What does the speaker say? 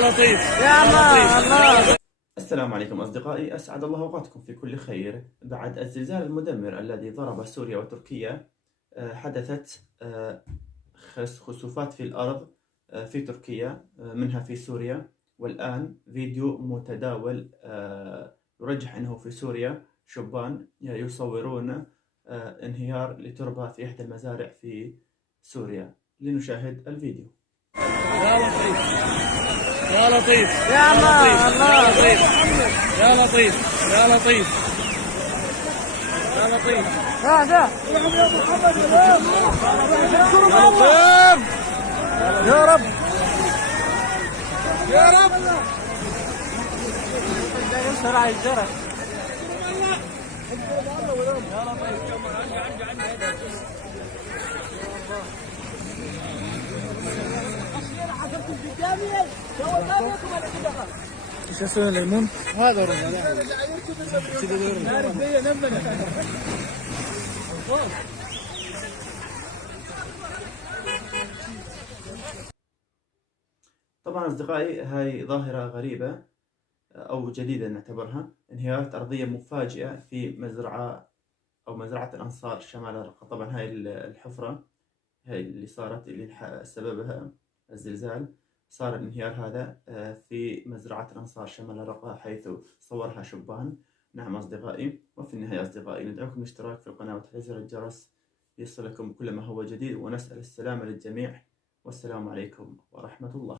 يا لطيف يا الله. السلام عليكم أصدقائي، أسعد الله أوقاتكم في كل خير. بعد الزلزال المدمر الذي ضرب سوريا وتركيا، حدثت خسوفات في الأرض في تركيا، منها في سوريا. والآن فيديو متداول يرجح أنه في سوريا شبان يصورون انهيار لتربة في إحدى المزارع في سوريا. لنشاهد الفيديو. يا لطيف يا لطيف يا لطيف يا لطيف يا لطيف يا لطيف هذا يا رب يا رب بسرعة الجرس. ايش اسمه الليمون؟ هذا طبعا أصدقائي، هاي ظاهرة غريبة أو جديدة نعتبرها، انهيارات أرضية مفاجئة في مزرعة أو مزرعة الأنصار شمال الرقة. طبعا هاي الحفرة هاي اللي صارت، اللي سببها الزلزال، صار الانهيار هذا في مزرعة الأنصار شمال الرقة، حيث صورها شبان. نعم أصدقائي، وفي النهاية أصدقائي ندعوكم للاشتراك في القناة وتفعيل زر الجرس ليصلكم كل ما هو جديد، ونسأل السلامة للجميع. والسلام عليكم ورحمة الله.